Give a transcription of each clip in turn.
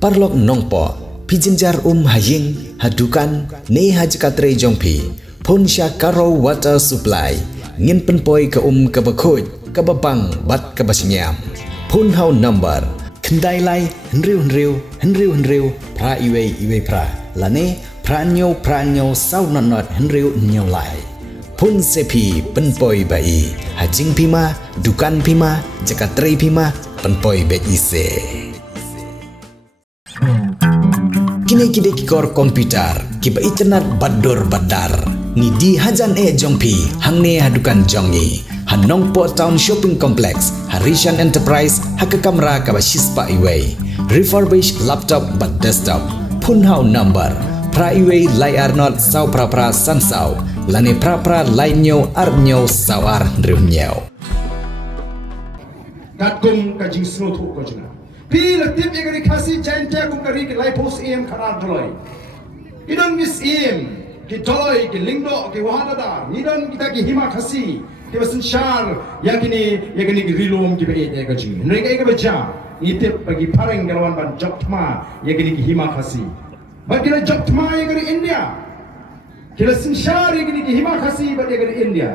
parlok nongpo pijinjar haying hadukan ne hajkatre jongpi pon sya karo water supply ngin penpoi ke kabakoj kababang bat kabasinyam pon hau number kendai lai henriu pra iwe pra lane pranyo sau not henriu nyau lai pun sepi penpoi bai hajing pima dukan pima jakatre pima penpoi bet ise kini kikor komputer kiba internet badar ni di hajan jongpi hangne hadukan jongi Hanongpo Town Shopping Complex Harishan Enterprise haka kamera kaba shispa iway refurbished laptop but desktop punhau number pra iway layar not sau pra sansau lane pra lainyo arnyo sawar drunyo gatkum kajing snow thu ko jina pila tip egari khasi janta kum kari ke lai post em khara doloi idon mis em ki doloi ki lingdo ki wahada da nidon kita ki hima khasi ki basin shar yakini ki rilom ki be e ka jing nei ka bacha itip pagi pareng galawan ban jokma yakini ki hima khasi bagina jokma egari india kila sin shar yakini ki hima khasi ba egari india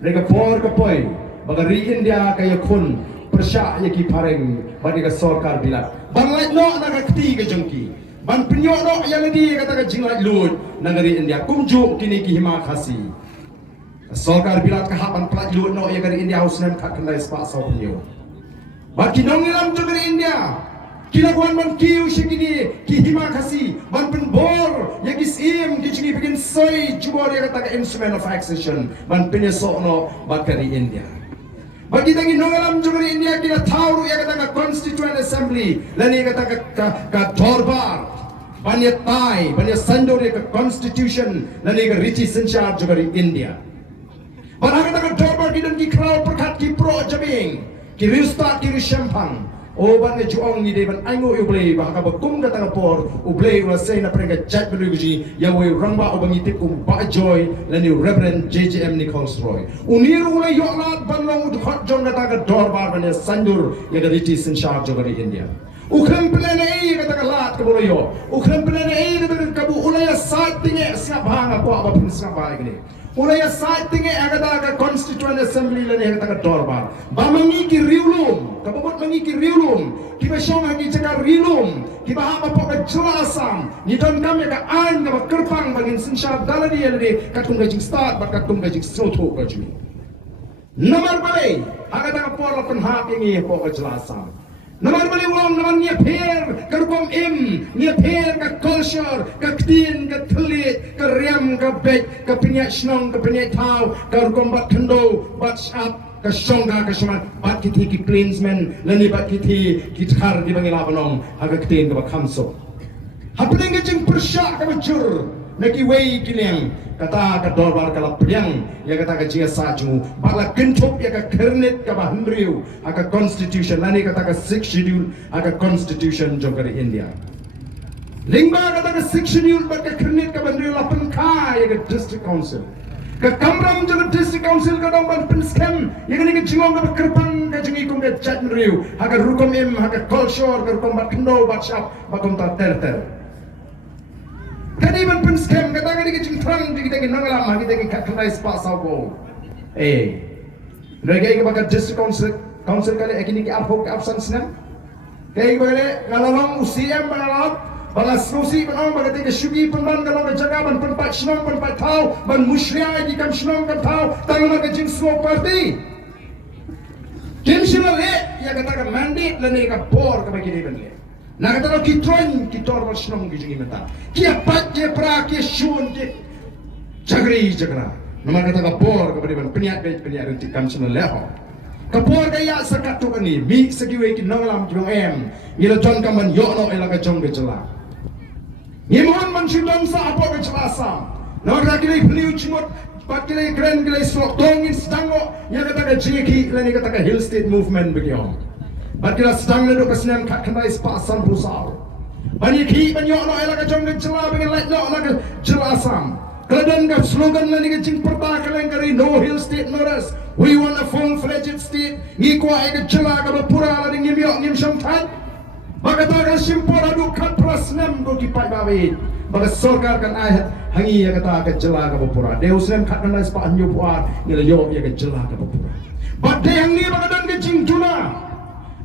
rega por ka poi bagari india kaya khun persya yaki pareng bagi sorkar bilat banglai no naga kti ke jengki ban penyo no yang di kata ke jinglai lut nagari india kumju kini ki hima khasi sorkar bilat ka hapan plat lut no yang dari india husnan kat kendai spa sau penyo bagi nongilam jengari india kilakuan ban kiu shikini ki hima khasi ban penbor yaki sim ki jingi bikin soi jubor yang kata ke instrument of accession ban penyeso no bakari india bagi tangi nongalam jumari India kita tahu ya kata Constituent Assembly lani kata ka dorbar banyak tai banyak sandor ke Constitution lani ke Richi Senchar jumari India barang kata dorbar kita ki crowd perkat ki pro jabing ki restart ki shampang o ban ne juong ni de ban aingo ublei ba ka kum kata ka por ublei wa sei na prega chat belu ji ya we ramba o bangi tip kum ba joy lani Reverend JJM Nichols Roy uniru ule yoklat ban long ud hot jong kata ka dorbar ban sandur ya ga Richi Senchar jogari India ukram plane ei kata ka lat ka boloyo ukram plane ei kata ka bu ulaya sat tinge siap hanga ko aba pin siap ba igni ulaya sat tinge agada ka Constituent Assembly lani kata ka dorbar ba mangi ki riulum kabot mangi ki riulum kiba shong hagi jaga rilum kiba haba po ka jelasam ni don kami ka an ka kerpang bagin Senchar daladi yelde katung gajing start ba katung gajing soto ka jumi nomor bale agada ka por lapan hak ini po ka jelasam nomor bale ulang nomor ni pher kerpom im ni pher ka culture ka ktin ka thlit ka riam ka bet ka pinyak snong ka pinyak thau ka rukom bat khando bat shap ka shonga ka shaman bat kiti ki plainsman lani bat kiti ki thar di bangila banong aga ktin ka khamso hapeng ka jing persya ka bajur naki wei kineng kata ka dorbar kala pedang ya kata ka jia saju bala kentup ya ka kernet ka bahandriu aga constitution lani kata ka 6th schedule aga constitution jogari India lingba kata ka 6th schedule ba ka kernet ka bahandriu lapan ka ya ka district council ka kamram jaga district council ka dong ban penskem ya ka ni jingong ka kerpang ka jingi kum ka chatnriu aga rukom im aga culture ka rukom bat kendo bat shap ba kum ta ter kani ban penskem kata ka ni jing trang di kita nangalam ha kita ka khlai spa sao ko regai ka ba district council ka le ekini ki apok absence na kai ba le ngalalong UCM bangalap balas susi banong bagati ke shugi penban kalau ke jaga ban penpat shnong penpat thau ban musyria di kam shnong kan thau tangma ke jing small party kimshila le ya kata ka mandate lane ka bor ka bagi ben le na kata ki tor ban shnong ki jingi mata ki apat ke pra ki shun ki jagra nama kata ka bor ka bagi ben peniat di kam shnong le ho kapor kaya sakat tu ni mi segiwe ki nangalam jong em ngila jon kaman yo no ela ka jong ke jela Ngimuan mansudon sa apo ke celasa. Nora kile beliau cimot, pat kile keren kile slok tongin sedango, ya kata ke jiki, lani kata ke Hill State Movement begitu. Pat kile sedang ledo kesenam kat kendai sepasan pusau. Banyak hi banyak no ela ke jong ke jela begin like no na ke jelasam. Kemudian ke slogan lani ke jing perta kalian kari no Hill State Norris. We want a full-fledged state. Ngikwa ke jela ke bapura lani ngimyok ngimsyam kat. Maka tagal simpor adu kat prasnem do kipai bawi. Maka sorkar kan ayat hangi ya kata ke jela ka bapura. Deus nem kat nais pa anyo puar ngila yo ya ke jela ka bapura. But yang ni maka dan ke jingtuna.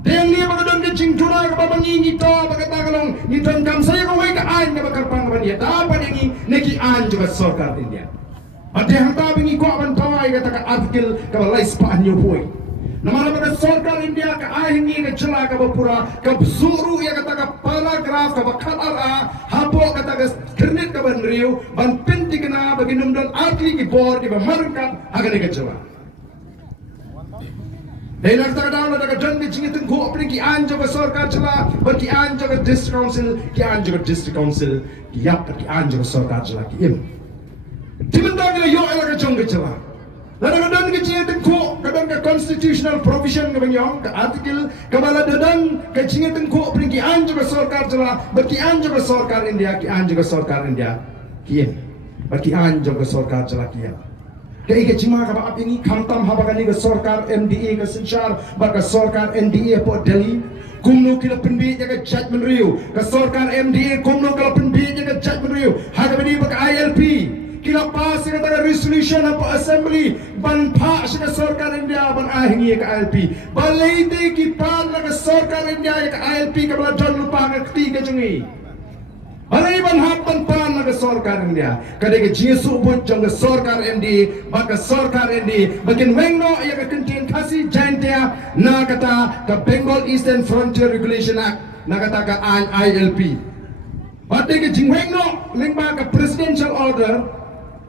Yang ni maka dan ke jingtuna ka babangi ngito maka tagalong ngiton kam saya ka wai ka an ka bakarpang ka dia. Dapat yang ni neki an juga sorkar India. But yang tabi ngi ko ban tawai kata ka artikel ka lais pa anyo puai. Namanya pada sorkar India ke ahingi ke jela ke bapura ke zuru ya kata ke paragraf ke bakala hapo kata ke kredit ke banriu ban pinti kena bagi numdan arti ki bor di bamarkat agar ke jela. Dan nak tak dalam nak jangan jingit tengku apa ki anjo ke sorkar jela bagi anjo ke district council kiap ki anjo ke sorkar jela ki im. Dimandang yo ela ke jong ke jela. Kadang-kadang kecil tengkuk, kadang ke constitutional provision ke bangyong, ke artikel, kebala dadang, kecil tengkuk, pergi anjo ke sorkar jela, bagi anjo ke sorkar India, ki anjo ke sorkar India, kian, bagi anjo ke sorkar jela kian. Kaya kecima kaba api ni kamtam habagani ke sorkar MDA ke Sinchar, baka sorkar NDA po Delhi, kumno kila penbit ke judgment review, ke sorkar MDA kumno kila penbit ke judgment review, hagabani baka ILP. Kila pas yang kata resolution apa assembly ban pak sih sorkar India ban ahingi ke ILP balai te kipan ke sorkar India ke ILP ke bala John lupa ke ketiga jengi balai ban hapan pan ke sorkar India kadang ke Jesu pun jong ke sorkar MD maka sorkar MD bagian wengno ya ke kentin kasih jantia na kata ke Bengal Eastern Frontier Regulation Act na kata ke ILP bagai ke jingwengno lingba ke presidential order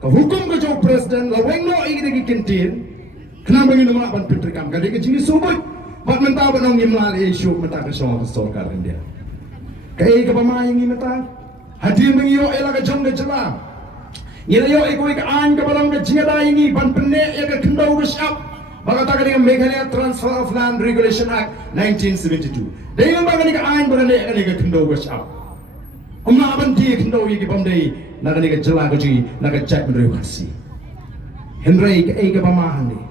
hukum ke jauh presiden laweng no ini lagi kentin kenapa ini nama ban pentrikam kadang kecil subut bat mentah bat nong imlal isu mentah ke soal sorkar India kaya ke pemain ini mentah hadir mengiyo ela ke jong ke jela ngila yo ikoi ke an ke balang ke jingada ini ban penek ya ke kendau ke syap baka tak dengan Meghalaya Transfer of Land Regulation Act 1972 dengan baka ni ke an baka ni ke kendau ke syap umna ban dia kendau ye ke pamdai naga ni ke jela ke ji naga chat menrewasi Henry ke ega pamahan ni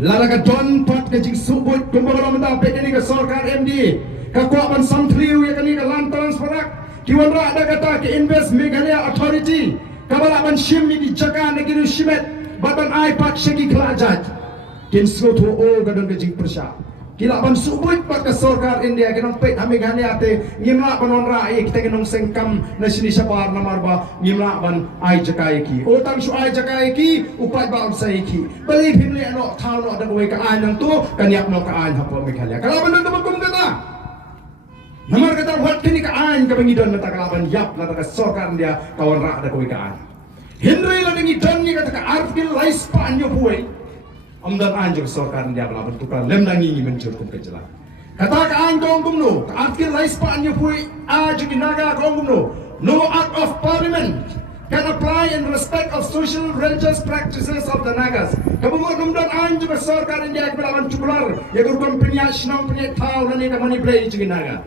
lala ke don pat ke jing subut kumbara menda pe ni ke sorkar MD ke kuapan samtriu ya ke ni ke land transfer kiwanra ada kata ke invest Meghalaya Authority kabala ban shim ni jaga negeri shimet batan ai pat shegi kelajat kin sloto o gadon ke jing persya kila ban subut pat ke sorkar India kinong pet Meghalaya te ngimla panon rai kita kinong sengkam na sini sapar namar ba ngimla ban ai jakai ki otang shu ai jakai ki upai ba usai ki bali himle ano thau no da we ka anang tu kaniak no ka an hapo Meghalaya kala ban da bakum kata namar kata wat kini ka an ka bangidon na takalaban yap na ka sorkar India kawan ra da we ka an Henry la ngi don ni kata ka artikel lais pa anyo huai amdan anjur sorkar India bala bentukan lemdang ini mencurkum ke jela kata ka an kong gumno ka artikel lais pa anyo huai aju kinaga kong gumno no act of parliament can apply in respect of social religious practices of the Nagas kabungo numdan anjur sorkar India bala bentukular ya gurkom penyak snong penyak tau nani ka mani play aju kinaga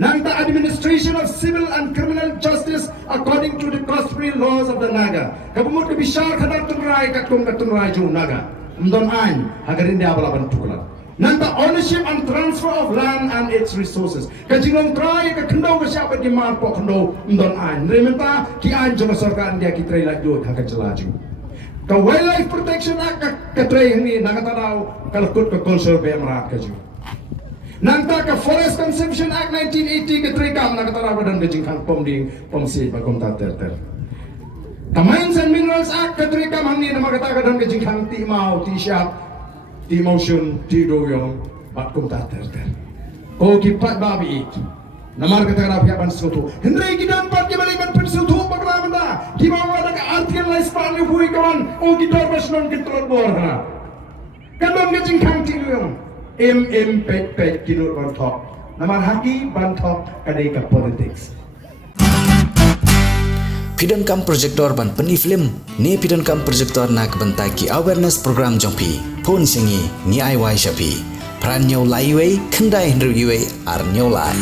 Nangta administration of civil and criminal justice according to the customary laws of the Naga. Kabumut kebisar kadar tunrai katung ju Naga. Mdon an hagarin dia balaban tukula. Nangta ownership and transfer of land and its resources. Kajingong try ka kendo ka siapa di marpo kendo mdon an. Rementa ki an joma sorkar dia ki try lajut hakajelaju. Ka Wildlife Protection Act ka try ini nakatanaw kalakut ka conserve merat kaju. Nangta ka Forest Conservation Act 1980 ke trikam nakatara badan kejingkang pomding pomsi bagom tater. Ka Mines and Minerals Act ke trikam hangni na makataka dan kejingkang timau tisyak timotion tidoyong bagom tater. O kipat babi ik. Namar kata piapan soto. Hendrai kidan pat ke balikan pensoto paklaman da. Kimawa da ka artikel lais pa ni hui kawan. O kidor basnon kitrot borha. Kadang kejingkang tidoyong pet kinur bantok namar haki bantok kadai ka politics Pidon kam projector ban peni film ne pidon kam projector nak bentaki awareness program jongpi phone singi ni ai wai shapi pran nyau lai wei khandai hendru yue ar nyau lai